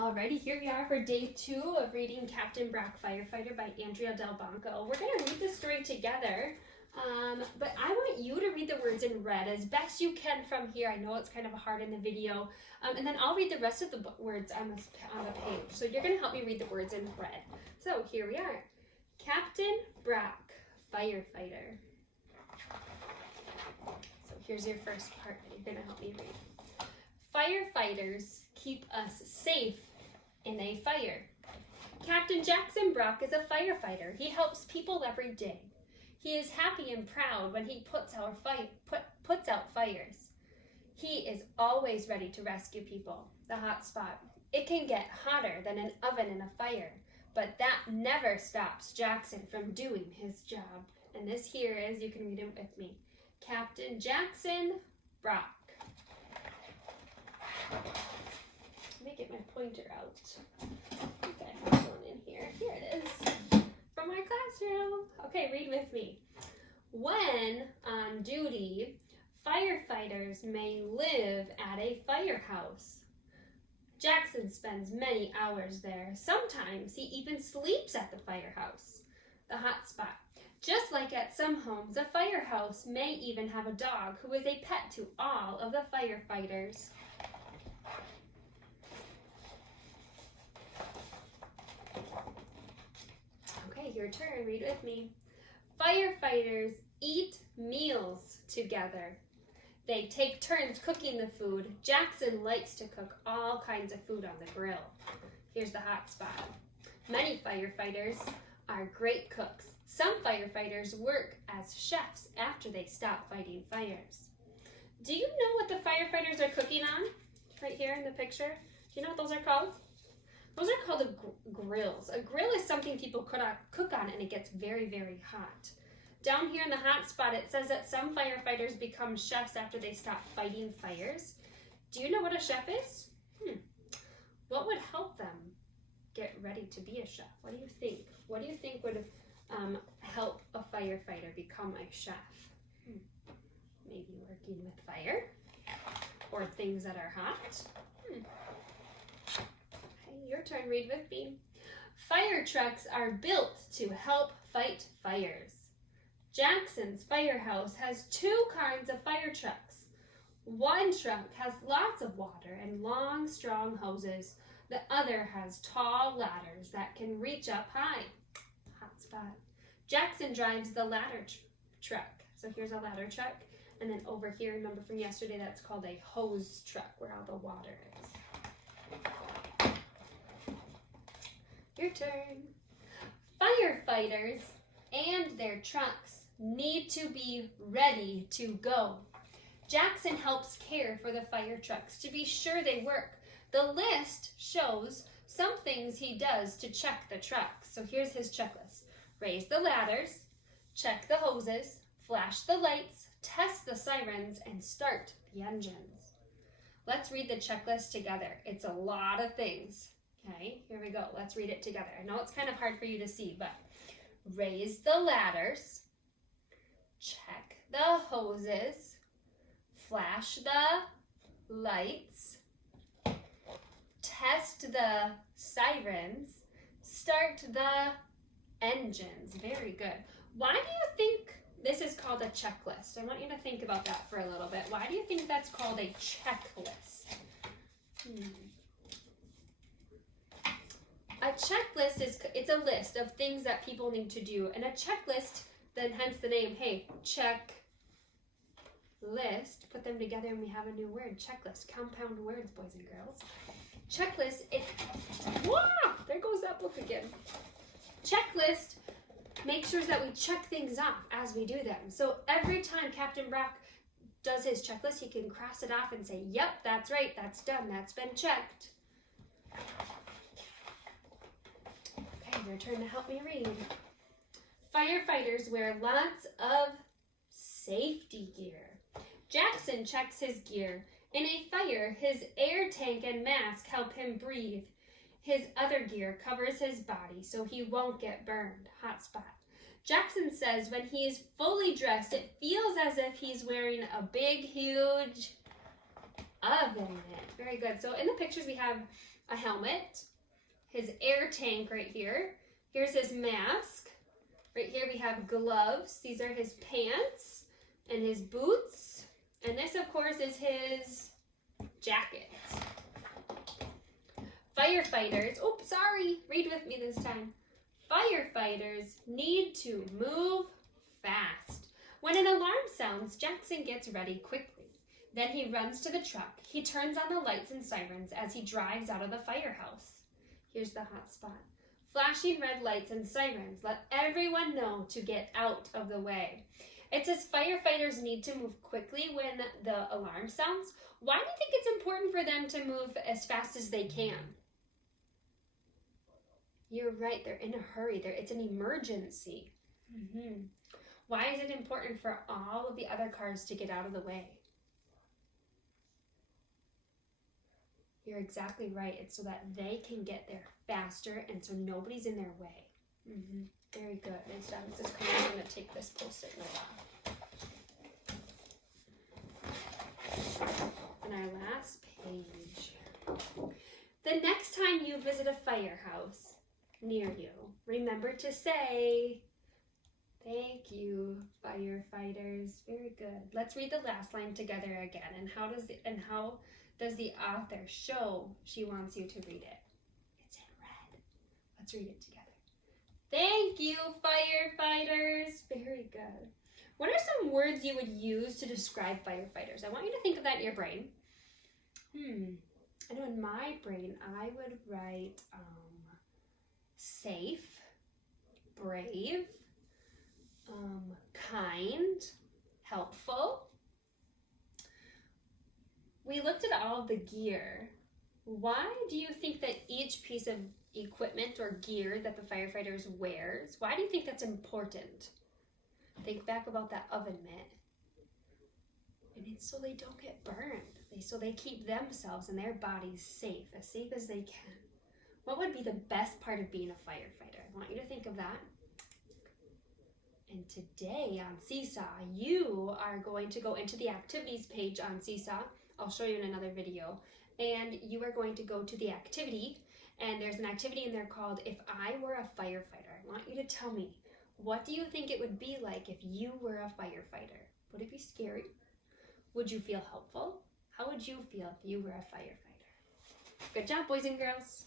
Alrighty, here we are for day 2 of reading Captain Brock Firefighter by Andrea Del Banco. We're going to read the story together, but I want you to read the words in red as best you can from here. I know it's kind of hard in the video, and then I'll read the rest of the words on the page. So you're going to help me read the words in red. So here we are. Captain Brock Firefighter. So here's your first part that you're going to help me read. Firefighters keep us safe in a fire. Captain Jackson Brock is a firefighter. He helps people every day. He is happy and proud when he puts out fires. He is always ready to rescue people. The hot spot. It can get hotter than an oven in a fire, but that never stops Jackson from doing his job. And this here is, you can read it with me, Captain Jackson Brock. Let me get my pointer out. Okay, this one in here. Here it is. From my classroom. Okay, read with me. When on duty, firefighters may live at a firehouse. Jackson spends many hours there. Sometimes he even sleeps at the firehouse. The hot spot. Just like at some homes, a firehouse may even have a dog who is a pet to all of the firefighters. Okay, your turn. Read with me. Firefighters eat meals together. They take turns cooking the food. Jackson likes to cook all kinds of food on the grill. Here's the hot spot. Many firefighters are great cooks. Some firefighters work as chefs after they stop fighting fires. Do you know what the firefighters are cooking on? Right here in the picture. Do you know what those are called? Those are called grills. A grill is something people cook on and it gets very, very hot. Down here in the hot spot, it says that some firefighters become chefs after they stop fighting fires. Do you know what a chef is? What would help them get ready to be a chef? What do you think? What do you think would help a firefighter become a chef? Maybe working with fire or things that are hot. Your turn, read with me. Fire trucks are built to help fight fires. Jackson's firehouse has 2 kinds of fire trucks. One truck has lots of water and long, strong hoses. The other has tall ladders that can reach up high. Hot spot. Jackson drives the ladder truck. So here's a ladder truck. And then over here, remember from yesterday, that's called a hose truck where all the water is. Your turn. Firefighters and their trucks need to be ready to go. Jackson helps care for the fire trucks to be sure they work. The list shows some things he does to check the trucks. So here's his checklist. Raise the ladders, check the hoses, flash the lights, test the sirens, and start the engines. Let's read the checklist together. It's a lot of things. Okay, here we go. Let's read it together. I know it's kind of hard for you to see, but raise the ladders, check the hoses, flash the lights, test the sirens, start the engines. Very good. Why do you think this is called a checklist? I want you to think about that for a little bit. Why do you think that's called a checklist? A checklist it's a list of things that people need to do. And a checklist, then hence the name, hey, check list. Put them together and we have a new word, checklist. Compound words, boys and girls. Checklist, there goes that book again. Checklist makes sure that we check things off as we do them. So every time Captain Brock does his checklist, he can cross it off and say, yep, that's right, that's done, that's been checked. Your turn to help me read. Firefighters wear lots of safety gear. Jackson checks his gear. In a fire, his air tank and mask help him breathe. His other gear covers his body so he won't get burned. Hot spot. Jackson says when he is fully dressed, it feels as if he's wearing a big, huge oven mitt. Very good. So in the pictures we have a helmet, his air tank right here. Here's his mask. Right here we have gloves. These are his pants and his boots. And this, of course, is his jacket. Firefighters, read with me this time. Firefighters need to move fast. When an alarm sounds, Jackson gets ready quickly. Then he runs to the truck. He turns on the lights and sirens as he drives out of the firehouse. Here's the hot spot. Flashing red lights and sirens let everyone know to get out of the way. It says firefighters need to move quickly when the alarm sounds. Why do you think it's important for them to move as fast as they can? You're right, they're in a hurry. It's an emergency. Why is it important for all of the other cars to get out of the way? You're exactly right. It's so that they can get there faster and so nobody's in their way. Very good. Nice job, Mrs. Cole. I'm going to take this Post-it note off. On our last page. The next time you visit a firehouse near you, remember to say, "Thank you, firefighters." Very good. Let's read the last line together again. And how does the author show she wants you to read it? It's in red. Let's read it together. Thank you, firefighters. Very good. What are some words you would use to describe firefighters? I want you to think of that in your brain. I know in my brain I would write safe, brave, kind, helpful. We looked at all of the gear. Why do you think that each piece of equipment or gear that the firefighters wears, why do you think that's important? Think back about that oven mitt. And it's so they don't get burned. So they keep themselves and their bodies safe as they can. What would be the best part of being a firefighter? I want you to think of that. And today on Seesaw, you are going to go into the activities page on Seesaw. I'll show you in another video. And you are going to go to the activity, and there's an activity in there called If I Were a Firefighter. I want you to tell me, what do you think it would be like if you were a firefighter? Would it be scary? Would you feel helpful? How would you feel if you were a firefighter? Good job, boys and girls.